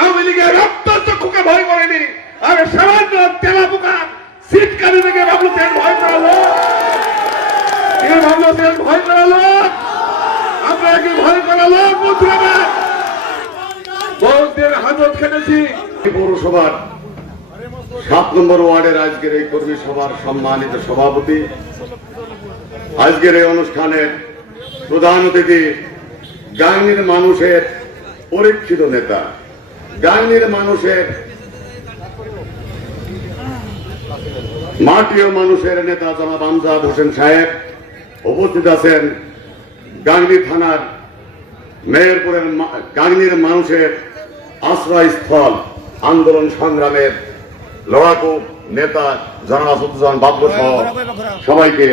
আওয়ামী লীগের রক্ত চক্ষুকে ভয় করেনি। আমি সামান্য তেলা পোকা সিটকারি থেকে ভাবলো তেল ভয় করালো। ভাবলো তেল ভয় করালো? আপনারা কি ভয় করালো, বন্ধুরা? বহুত হাজত খেটেছি। পৌরসভার সাত নম্বর ওয়ার্ডের আজকের এই কর্মী সভার সম্মানিত সভাপতি, আজকের এই অনুষ্ঠানের প্রধান অতিথি গাঙ্গির মানুষের পরীক্ষিত নেতা গাঙ্গির মানুষের মাটি ও মানুষের নেতা জনাব আমজাদ হোসেন সাহেব উপস্থিত আছেন গাঙ্গি থানার মেয়রপুরের মা- গাংনীর মানুষের আশ্রয়স্থল আন্দোলন সংগ্রামের লড়াকু নেতা জনাব বাবলু সহ সবাইকে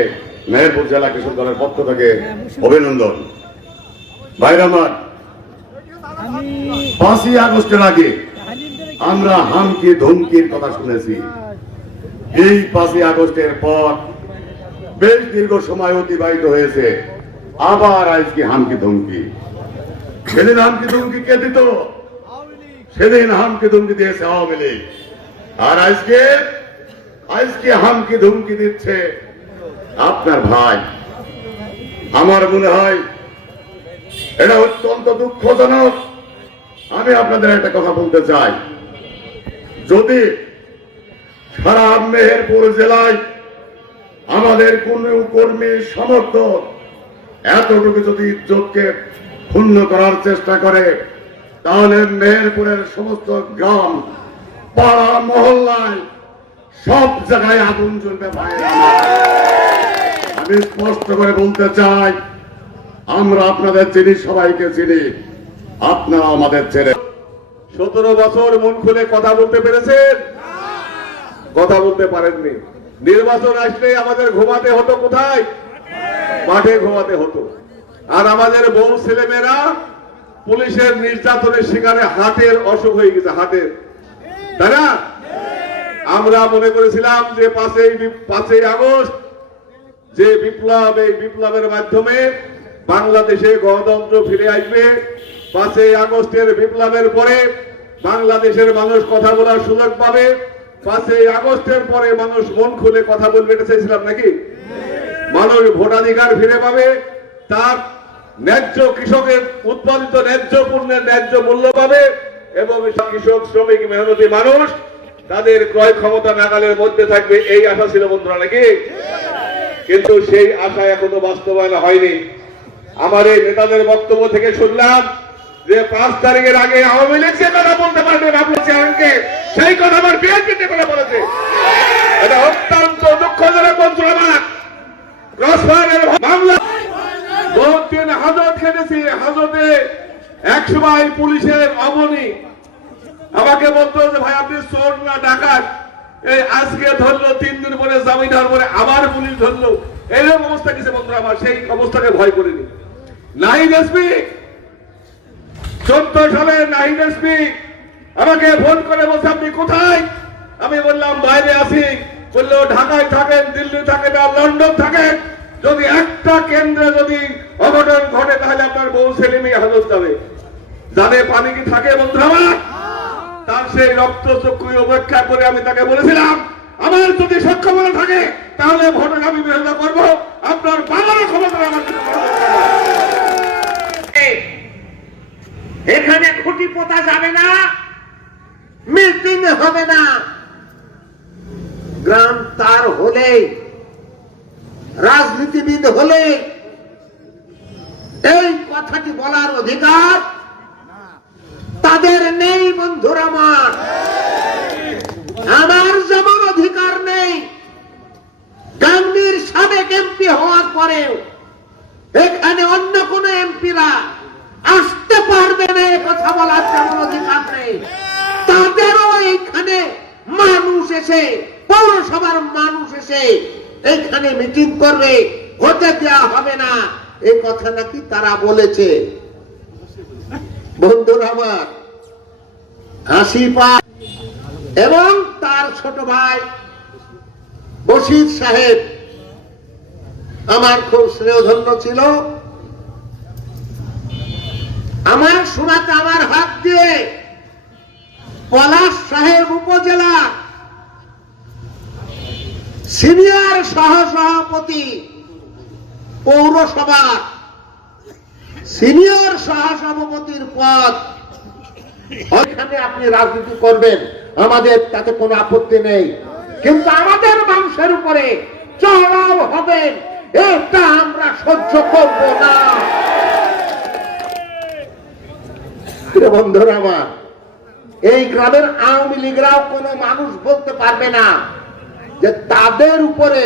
মেহেরপুর জেলা কৃষক দলের পক্ষ থেকে অভিনন্দন। ভাইরা আমার পাঁচই আগস্টের আগে আমরা হামকি, ধমকির কথা শুনেছি। এই পাঁচই আগস্টের পর বেশ দীর্ঘ সময় অতিবাহিত হয়েছে। আবার আজকে হামকি, ধমকি। সেদিন হামকি, ধমকি কে দিত? সেদিন হামকি, ধমকি দিয়েছে আওয়ামী লীগ। আর আজকে আজকে হামকি, ধমকি দিচ্ছে আপনার ভাই। আমার মনে হয় এটা অত্যন্ত দুঃখজনক। আমি আপনাদের একটা কথা বলতে চাই। যদি সারা মেহেরপুর জেলায় আমাদের কোন কর্মী সমর্থক এতটুকু যদি ইজ্জতকে ক্ষুণ্ণ করার চেষ্টা করে, তাহলে মেহেরপুরের সমস্ত গ্রাম, পাড়া, মহল্লায় সব জায়গায় আগুন জ্বলবে আমি স্পষ্ট করে বলতে চাই, আমরা আপনাদের চিনি, সবাইকে চিনি। আপনারা আমাদের ছেড়ে সতেরো বছর মন খুলে কথা বলতে পেরেছেন? কথা বলতে পারেননি। নির্বাচন আসলে আমাদের ঘুমাতে হতো কোথায়? মাঠে ঘুমাতে হতো। আর আমাদের বউ ছেলেমেয়েরা পুলিশের নির্যাতনের শিকারে হাতের অসুখ হয়ে গেছে, হাতের। তাই না? আমরা মনে করেছিলাম যে পাঁচই পাঁচই আগস্ট যে বিপ্লব, এই বিপ্লবের মাধ্যমে বাংলাদেশে গণতন্ত্র ফিরে আসবে। পাঁচই আগস্টের বিপ্লবের পরে বাংলাদেশের মানুষ কথা বলার সুযোগ পাবে। পাঁচই আগস্টের পরে মানুষ মন খুলে কথা বলবে এটা চেয়েছিলাম নাকি? মানুষ ভোটাধিকার ফিরে পাবে, তার ন্যায্য কৃষকের উৎপাদিত ন্যায্য পণ্যের ন্যায্য মূল্য পাবে এবং কৃষক, শ্রমিক, মেহনতি মানুষ তাদের ক্রয় ক্ষমতা নাগালের মধ্যে থাকবে, এই আশা ছিল বন্ধুরা নাকি? কিন্তু সেই আশা এখনও বাস্তবায়ন হয়নি। আমার এই নেতাদের বক্তব্য থেকে শুনলাম যে পাঁচ তারিখের আগে আওয়ামী লীগ যে কথা বলতে পারবে ভাবলো চেয়ারম্যানকে সেই কথা আমার বিএনপি করে বলেছে। এটা অত্যন্ত দুঃখজনক ক্রসফায়ারের মামলা। হাজত খেটেছি, হাজতে এক সময় পুলিশের অবনী। আমাকে বলতো যে, ভাই, আপনি চোর না ডাকাত? এই আজকে ধরলো, তিন দিন পরে জামিন হওয়ার পরে আবার পুলিশ ধরলো। এইরকম অবস্থা কিছু বন্ধু আমার? সেই অবস্থাকে ভয় করিনি। নাহিদ এসপি চোদ্দ সালে নাহিদ এসপি আমাকে ফোন করে বলছে, আপনি কোথায়? আমি বললাম, বাইরে আছি। বলল, ঢাকায় থাকেন দিল্লি থাকেন আর লন্ডন থাকেন। যদি একটা কেন্দ্রে যদি অঘটন ঘটে, তাহলে আপনার বউ ছেলে মেয়ে হাজত যাবে। জানে পানি কি থাকে বন্ধু আমার? তার সেই রক্ত চক্ষু উপেক্ষা করে আমি তাকে বলেছিলাম, আমার যদি সক্ষমতা থাকে, তাহলে ভোটের আমি বিরোধিতা করব। আপনার বাবারও ক্ষমতা আমার এখানে খুঁটি পোতা যাবে না, মিটিং হবে না। গ্রাম তার হলে, রাজনীতিবিদ হলে, এই কথাটি বলার অধিকার তাদের নেই, বন্ধুর আমার। আমার যেমন অধিকার নেই, গান্ধীর সাবেক এমপি হওয়ার পরেও এখানে অন্য কোন এমপিরা আসতে পারবে না এ কথা বলার যেমন অধিকার নেই। তাদেরও এইখানে মানুষ এসে, পৌরসভার মানুষ এসে এইখানে মিটিং করবে হতে দেওয়া হবে না। এই কথা নাকি তারা বলেছে। বন্ধুরা আমার, হাসি এবং তার ছোট ভাই বশির সাহেব, আমার খুব স্নেহধন্য ছিল। আমার শোনাতে আমার হাত দিয়ে পলাশ সাহেব উপজেলা সিনিয়র সহ সভাপতি পৌরসভা সিনিয়র সহ সভাপতির পদ। ওইখানে আপনি রাজনীতি করবেন, আমাদের তাতে কোনো আপত্তি নেই। কিন্তু আমাদের মানুষের উপরে চড়াও হবেন এটা আমরা সহ্য করব না। বন্ধুরা আমার এই গ্রামের আওয়ামী লীগরাও কোনো মানুষ বলতে পারবে না যে তাদের উপরে